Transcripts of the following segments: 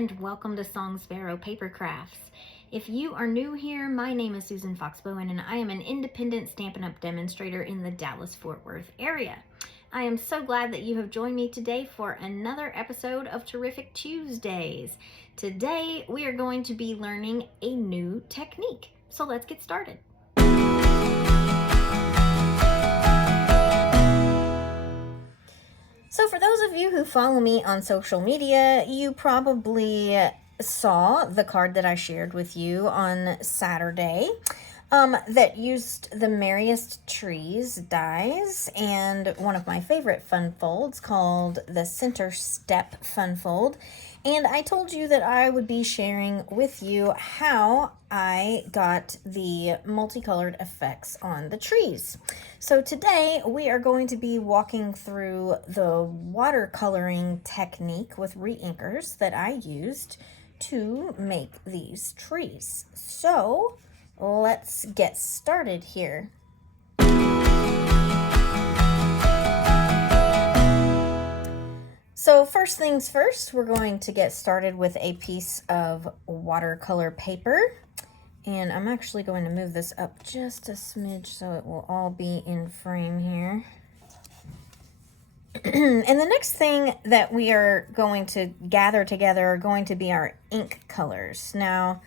and welcome to Song Sparrow Paper Crafts. If you are new here, my name is Susan Fox-Bowen and I am an independent Stampin' Up! Demonstrator in the Dallas-Fort Worth area. I am so glad that you have joined me today for another episode of Terrific Tuesdays. Today we are going to be learning a new technique, so let's get started. So for those of you who follow me on social media, you probably saw the card that I shared with you on Saturday that used the Merriest Trees dies and one of my favorite fun folds called the Center Step Fun Fold. And I told you that I would be sharing with you how I got the multicolored effects on the trees. So today we are going to be walking through the watercoloring technique with reinkers that I used to make these trees. So let's get started here. So first things first, we're going to get started with a piece of watercolor paper. And I'm actually going to move this up just a smidge so it will all be in frame here. And the next thing that we are going to gather together are going to be our ink colors. Now,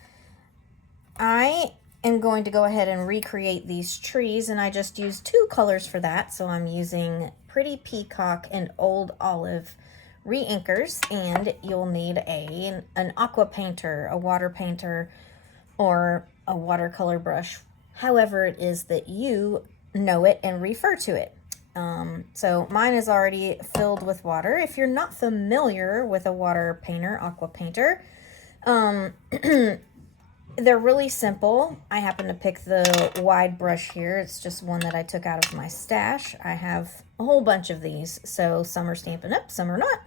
I am going to go ahead and recreate these trees, and I just used two colors for that. So I'm using Pretty Peacock and Old Olive reinkers, and you'll need an aqua painter, a water painter, or a watercolor brush, however it is that you know it and refer to it. So mine is already filled with water. If you're not familiar with a water painter, aqua painter, they're really simple. I happen to pick the wide brush here. It's just one that I took out of my stash. I have a whole bunch of these, so some are Stampin' Up, some are not.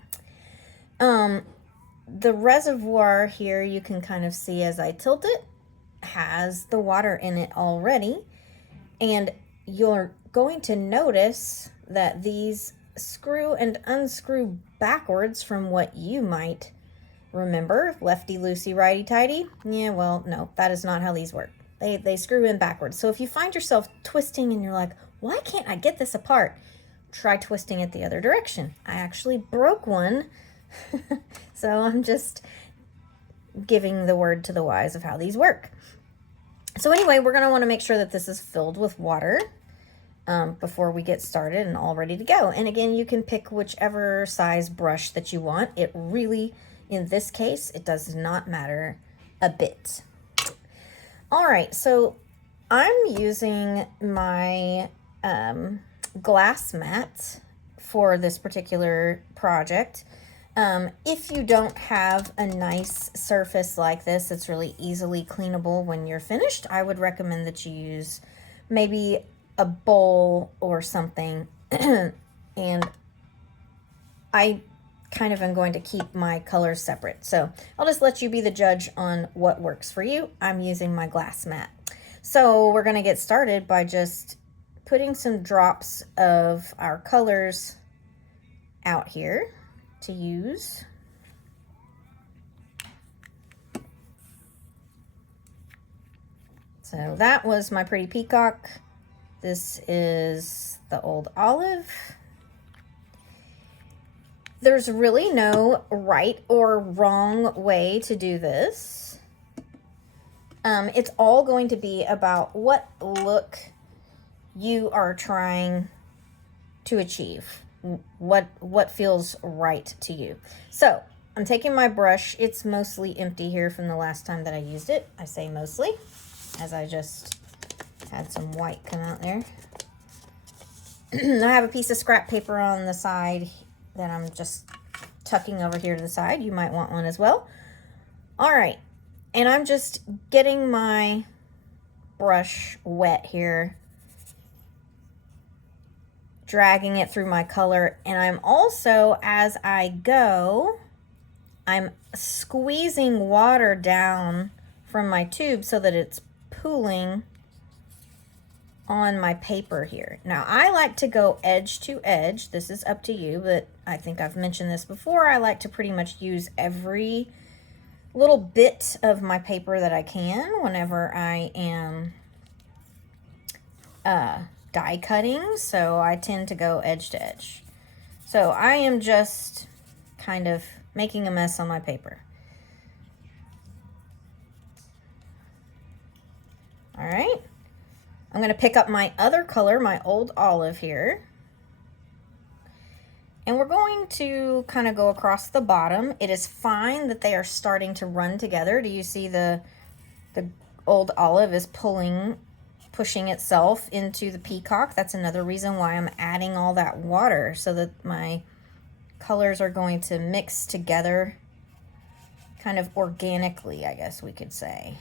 The reservoir here, you can kind of see as I tilt it, has the water in it already. And you're going to notice that these screw and unscrew backwards from what you might remember. Lefty loosey, righty tighty. Yeah, well, no, that is not how these work. They screw in backwards. So if you find yourself twisting and you're like, why can't I get this apart? Try twisting it the other direction. I actually broke one. So I'm just giving the word to the wise of how these work. So anyway, we're going to want to make sure that this is filled with water before we get started and all ready to go. And again, you can pick whichever size brush that you want. It really, in this case, it does not matter a bit. All right, so I'm using my glass mat for this particular project. If you don't have a nice surface like this that's really easily cleanable when you're finished, I would recommend that you use maybe a bowl or something. And I kind of am going to keep my colors separate. So I'll just let you be the judge on what works for you. I'm using my glass mat. So we're going to get started by just putting some drops of our colors out here to use. So that was my Pretty Peacock. This is the Old Olive. There's really no right or wrong way to do this. It's all going to be about what look you are trying to achieve. What feels right to you. So I'm taking my brush. It's mostly empty here from the last time that I used it. I say mostly, as I just had some white come out there. I have a piece of scrap paper on the side that I'm just tucking over here to the side. You might want one as well. All right, and I'm just getting my brush wet here, dragging it through my color, and I'm also, as I go, I'm squeezing water down from my tube so that it's pooling on my paper here. Now, I like to go edge to edge. This is up to you, but I think I've mentioned this before. I like to pretty much use every little bit of my paper that I can whenever I am die cutting, so I tend to go edge to edge. So I am just kind of making a mess on my paper. All right, I'm going to pick up my other color, my old olive here. And we're going to kind of go across the bottom. It is fine that they are starting to run together. Do you see the old olive is pushing itself into the peacock? That's another reason why I'm adding all that water, so that my colors are going to mix together kind of organically, I guess we could say.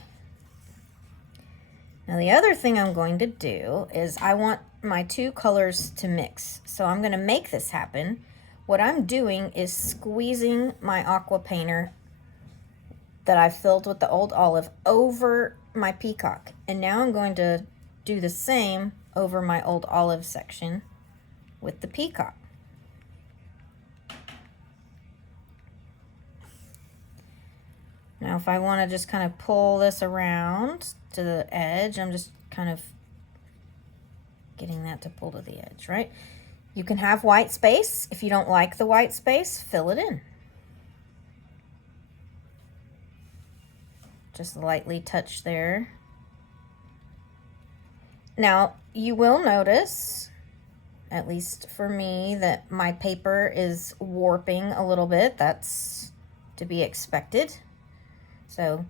Now the other thing I'm going to do is I want my two colors to mix. So I'm going to make this happen. What I'm doing is squeezing my aqua painter that I filled with the old olive over my peacock. And now I'm going to do the same over my old olive section with the peacock. Now if I want to just kind of pull this around to the edge, I'm just kind of getting that to pull to the edge, right? You can have white space. If you don't like the white space, fill it in. Just lightly touch there. Now, you will notice, at least for me, that my paper is warping a little bit. That's to be expected. So,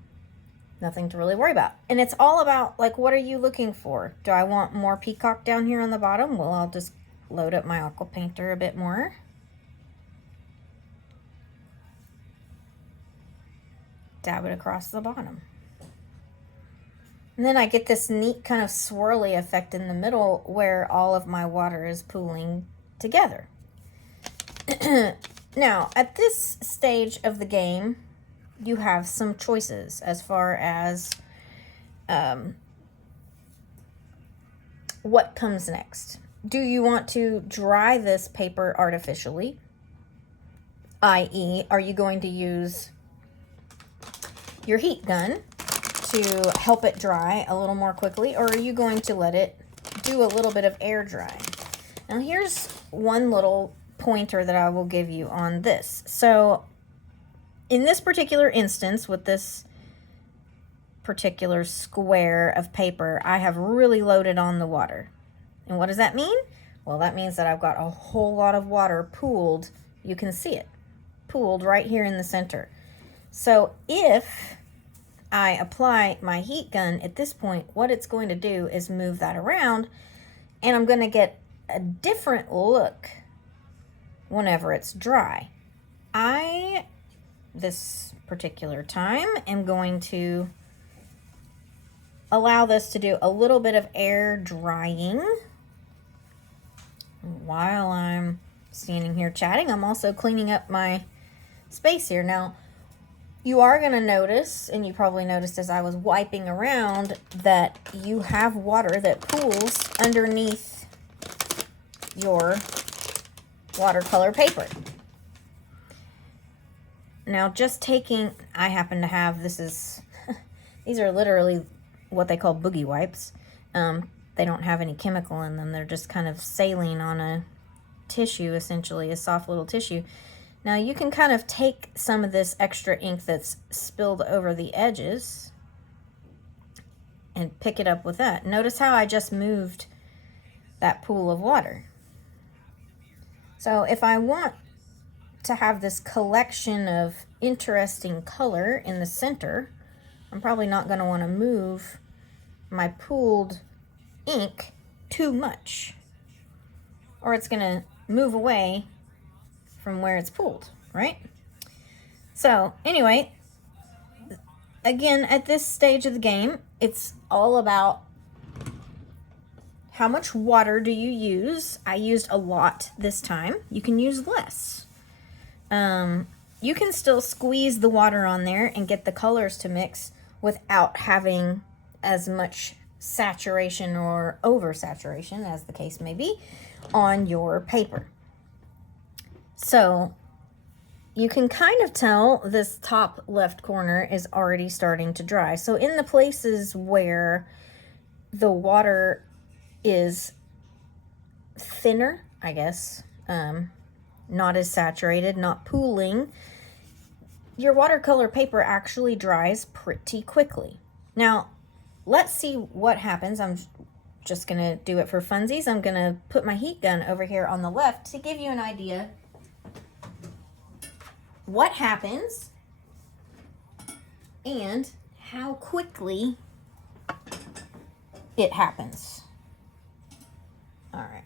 nothing to really worry about. And it's all about, like, what are you looking for? Do I want more peacock down here on the bottom? Well, I'll just load up my aqua painter a bit more. Dab it across the bottom. And then I get this neat kind of swirly effect in the middle where all of my water is pooling together. Now, at this stage of the game, you have some choices as far as what comes next. Do you want to dry this paper artificially? i.e., are you going to use your heat gun to help it dry a little more quickly, or are you going to let it do a little bit of air drying? Now here's one little pointer that I will give you on this. So in this particular instance, with this particular square of paper, I have really loaded on the water. And what does that mean? Well, that means that I've got a whole lot of water pooled. You can see it pooled right here in the center. So if I apply my heat gun at this point, what it's going to do is move that around, and I'm going to get a different look whenever it's dry. This particular time, am going to allow this to do a little bit of air drying. While I'm standing here chatting, I'm also cleaning up my space here. Now, you are going to notice, and you probably noticed as I was wiping around, that you have water that pools underneath your watercolor paper. Now, just taking, I happen to have, these are literally what they call boogie wipes. They don't have any chemical in them. They're just kind of saline on a tissue, essentially, a soft little tissue. Now you can kind of take some of this extra ink that's spilled over the edges and pick it up with that. Notice how I just moved that pool of water. So if I want to have this collection of interesting color in the center, I'm probably not going to want to move my pooled ink too much, or it's going to move away from where it's pooled, right? So anyway, again, at this stage of the game, it's all about how much water do you use. I used a lot this time. You can use less. You can still squeeze the water on there and get the colors to mix without having as much saturation or oversaturation, as the case may be, on your paper. So you can kind of tell this top left corner is already starting to dry. So in the places where the water is thinner, I guess, not as saturated, not pooling, your watercolor paper actually dries pretty quickly. Now, let's see what happens. I'm just gonna do it for funsies. I'm gonna put my heat gun over here on the left to give you an idea what happens and how quickly it happens. All right.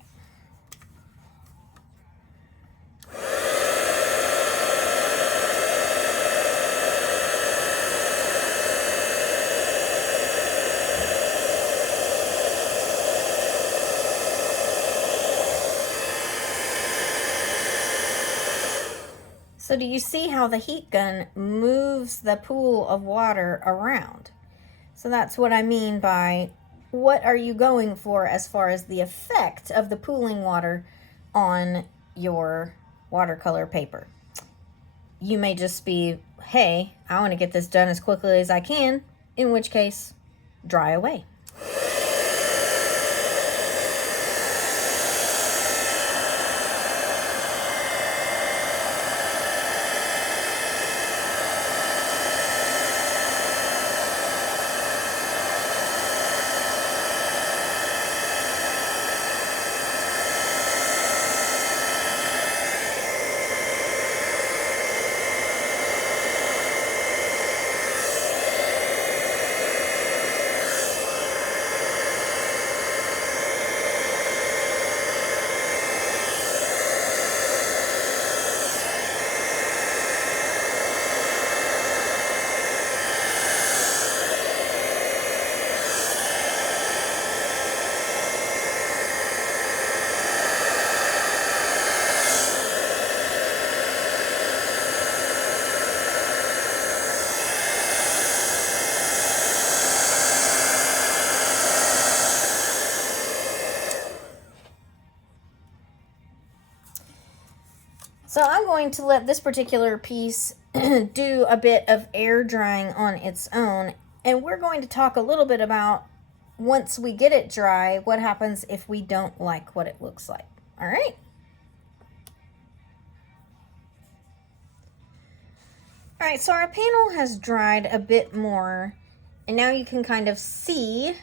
So do you see how the heat gun moves the pool of water around? So that's what I mean by what are you going for as far as the effect of the pooling water on your watercolor paper. You may just be, hey, I want to get this done as quickly as I can, in which case, dry away. So I'm going to let this particular piece do a bit of air drying on its own, and we're going to talk a little bit about, once we get it dry, what happens if we don't like what it looks like. All right? All right, so our panel has dried a bit more, and now you can kind of see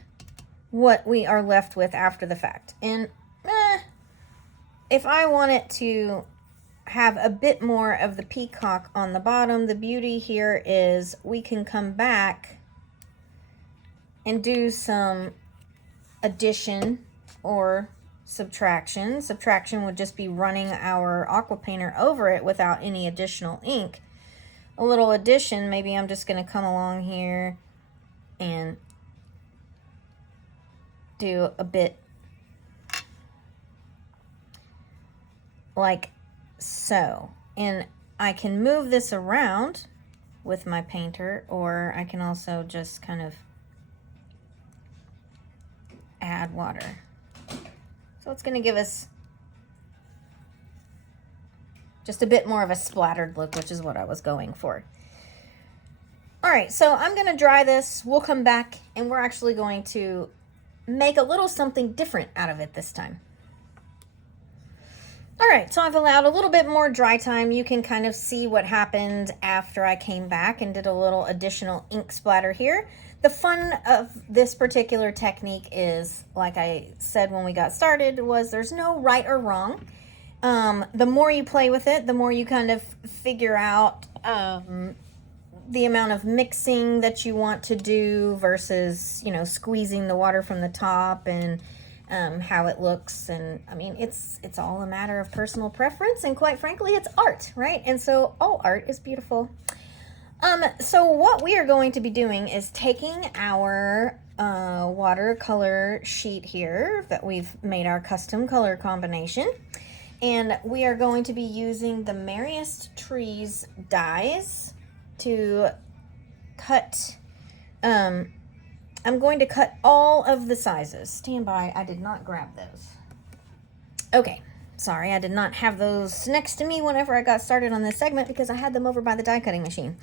what we are left with after the fact. And if I want it to have a bit more of the peacock on the bottom, the beauty here is we can come back and do some addition or subtraction. Subtraction would just be running our aqua painter over it without any additional ink. A little addition, maybe I'm just going to come along here and do a bit like so. And I can move this around with my painter, or I can also just kind of add water. So it's going to give us just a bit more of a splattered look, which is what I was going for. All right, so I'm going to dry this. We'll come back and we're actually going to make a little something different out of it this time. All right, so I've allowed a little bit more dry time. You can kind of see what happened after I came back and did a little additional ink splatter here. The fun of this particular technique is, like I said when we got started, was there's no right or wrong. The more you play with it, the more you kind of figure out the amount of mixing that you want to do versus, you know, squeezing the water from the top, and how it looks. And I mean, it's all a matter of personal preference, and quite frankly, it's art, right? And so all art is beautiful. So what we are going to be doing is taking our watercolor sheet here that we've made our custom color combination, and we are going to be using the Merriest Trees dies to cut. I'm going to cut all of the sizes. Stand by, I did not grab those. Okay, Sorry, I did not have those next to me whenever I got started on this segment because I had them over by the die cutting machine.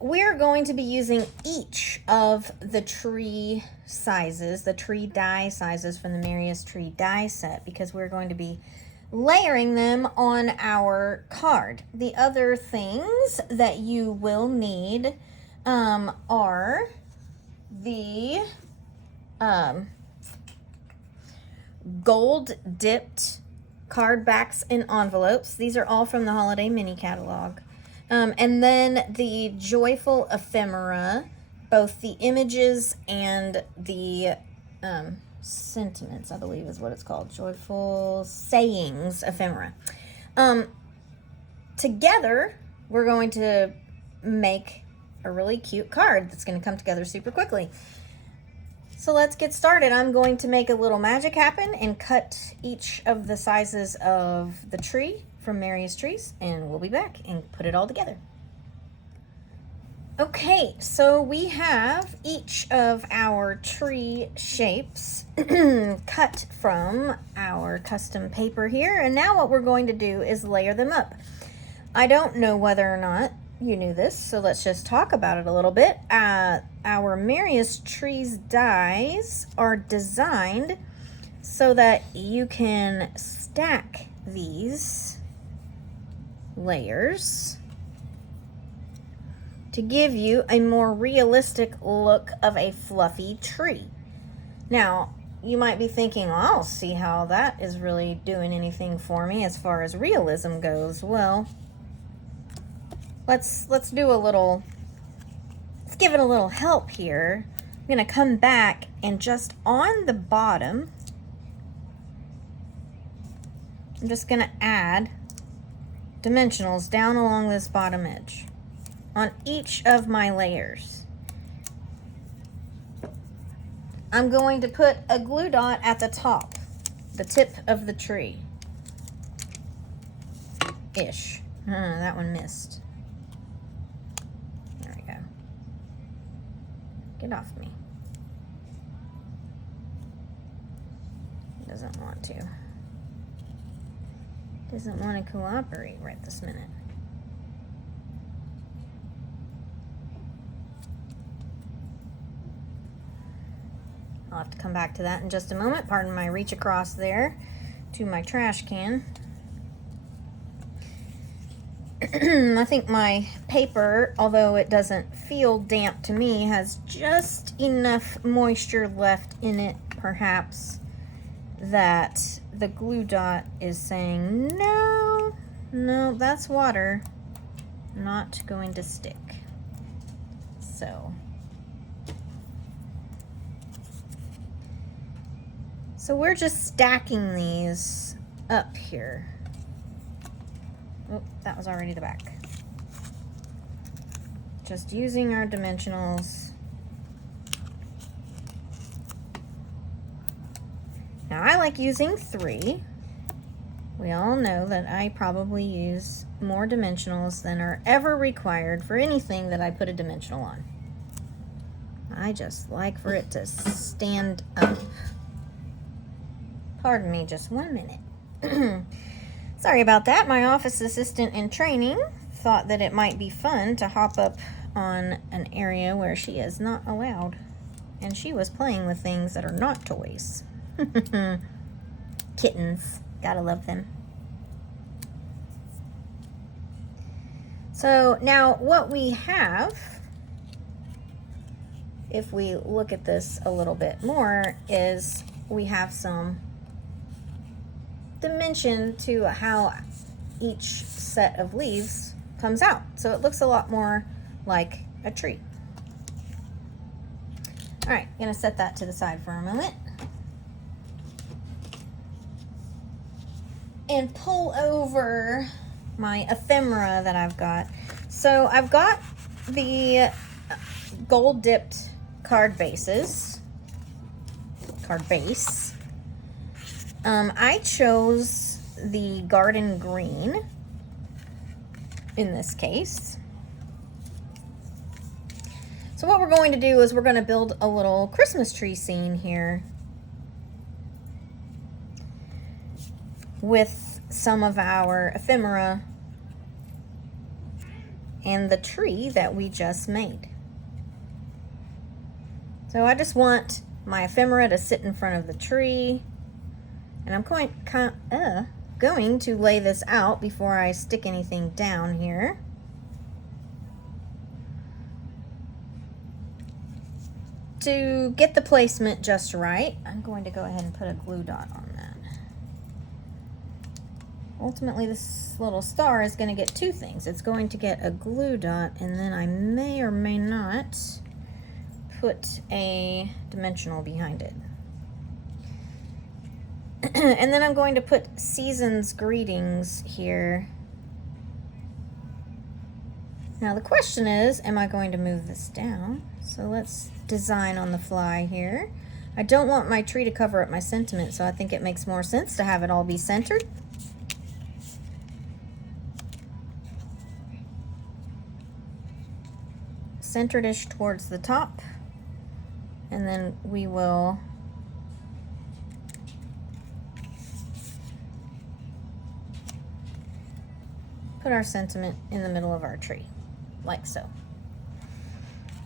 We're going to be using each of the tree sizes, the tree die sizes from the Merriest Tree die set, because we're going to be layering them on our card. The other things that you will need are the gold dipped card backs and envelopes. These are all from the Holiday Mini Catalog. And then the joyful ephemera, both the images and the sentiments, I believe is what it's called. Joyful sayings ephemera. Together, we're going to make a really cute card that's going to come together super quickly. So let's get started. I'm going to make a little magic happen and cut each of the sizes of the tree from Merriest Trees, and we'll be back and put it all together. Okay, so we have each of our tree shapes cut from our custom paper here, and now what we're going to do is layer them up. I don't know whether or not you knew this, so let's just talk about it a little bit. Our Merriest Trees dies are designed so that you can stack these layers to give you a more realistic look of a fluffy tree. Now, you might be thinking, well, I don't see how that is really doing anything for me as far as realism goes. Well, let's give it a little help here. I'm gonna come back and just on the bottom, I'm just gonna add dimensionals down along this bottom edge on each of my layers. I'm going to put a glue dot at the top, the tip of the tree. Ish. That one missed. There we go. Get off me. It doesn't want to. Doesn't want to cooperate right this minute. I'll have to come back to that in just a moment. Pardon my reach across there to my trash can. I think my paper, although it doesn't feel damp to me, has just enough moisture left in it, perhaps, that the glue dot is saying, no, that's water, not going to stick. So we're just stacking these up here. Oh, that was already the back. Just using our dimensionals. Now I like using 3. We all know that I probably use more dimensionals than are ever required for anything that I put a dimensional on. I just like for it to stand up. Pardon me just 1 minute. Sorry about that. My office assistant in training thought that it might be fun to hop up on an area where she is not allowed. And she was playing with things that are not toys. Kittens. Gotta love them. So now what we have, if we look at this a little bit more, is we have some dimension to how each set of leaves comes out. So it looks a lot more like a tree. All right, I'm gonna set that to the side for a moment. And pull over my ephemera that I've got. So I've got the gold dipped card base. I chose the garden green in this case. So what we're going to do is we're going to build a little Christmas tree scene here. with some of our ephemera and the tree that we just made. So I just want my ephemera to sit in front of the tree, and I'm going to lay this out before I stick anything down here. To get the placement just right, I'm going to go ahead and put a glue dot on that. Ultimately, this little star is going to get two things. It's going to get a glue dot, and then I may or may not put a dimensional behind it. And then I'm going to put Season's Greetings here. Now the question is, am I going to move this down? So let's design on the fly here. I don't want my tree to cover up my sentiment, so I think it makes more sense to have it all be centered. Centered-ish towards the top. And then we will put our sentiment in the middle of our tree, like so.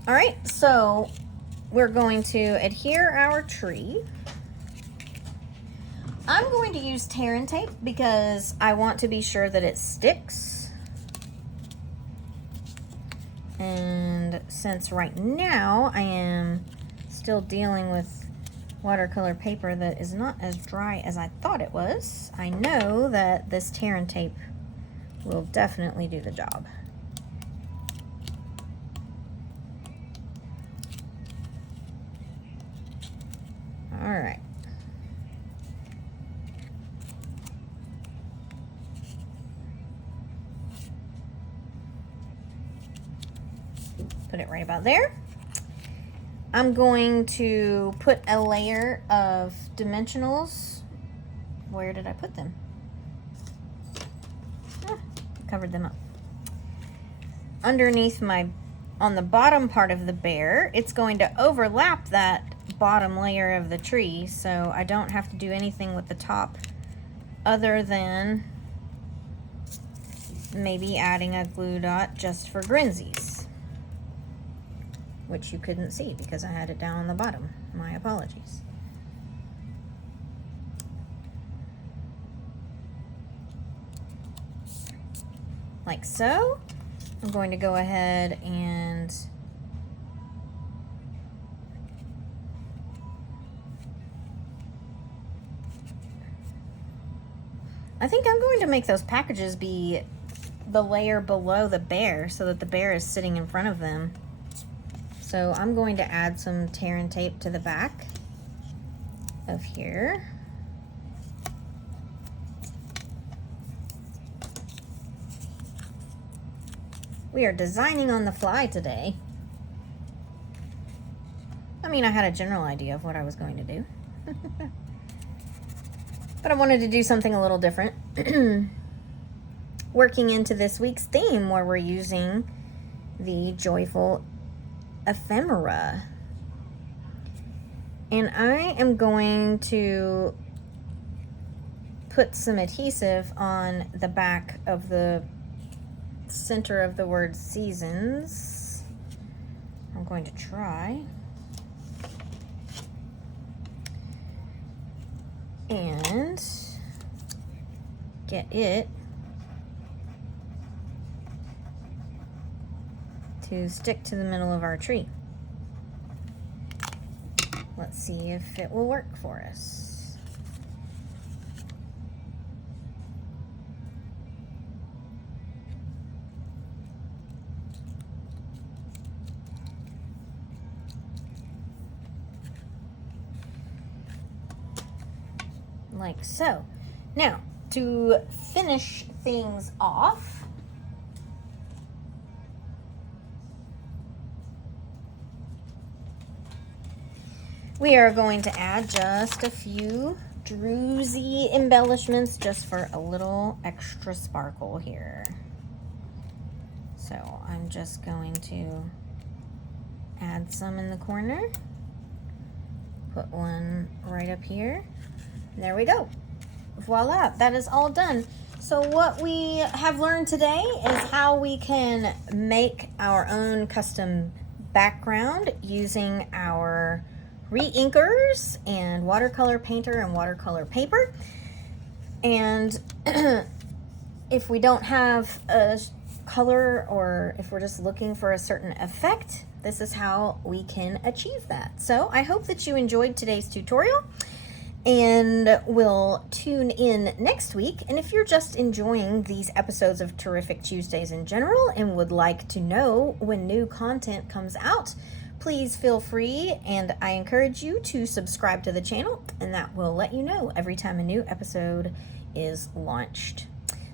All right, so we're going to adhere our tree. I'm going to use tear and tape because I want to be sure that it sticks. And since right now I am still dealing with watercolor paper that is not as dry as I thought it was, I know that this tear and tape will definitely do the job. All right. Put it right about there. I'm going to put a layer of dimensionals. Where did I put them? Covered them up. Underneath on the bottom part of the bear, it's going to overlap that bottom layer of the tree, so I don't have to do anything with the top other than maybe adding a glue dot just for grinsies, which you couldn't see because I had it down on the bottom. My apologies. Like so. I'm going to go ahead and I think I'm going to make those packages be the layer below the bear so that the bear is sitting in front of them. So I'm going to add some tear and tape to the back of here. We are designing on the fly today. I mean, I had a general idea of what I was going to do. But I wanted to do something a little different. Working into this week's theme where we're using the joyful ephemera. And I am going to put some adhesive on the back of the center of the word seasons. I'm going to try. And get it to stick to the middle of our tree. Let's see if it will work for us. Like so. Now, to finish things off, we are going to add just a few druzy embellishments just for a little extra sparkle here. So I'm just going to add some in the corner, put one right up here. There we go. voila, that is all done. So what we have learned today is how we can make our own custom background using our reinkers and watercolor painter and watercolor paper. And if we don't have a color, or if we're just looking for a certain effect, this is how we can achieve that. So I hope that you enjoyed today's tutorial, and we'll tune in next week. And if you're just enjoying these episodes of Terrific Tuesdays in general and would like to know when new content comes out, please feel free, and I encourage you to subscribe to the channel, and that will let you know every time a new episode is launched.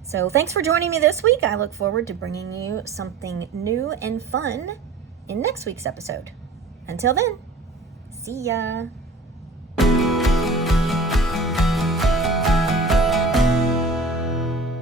So thanks for joining me this week. I look forward to bringing you something new and fun in next week's episode. Until then, see ya.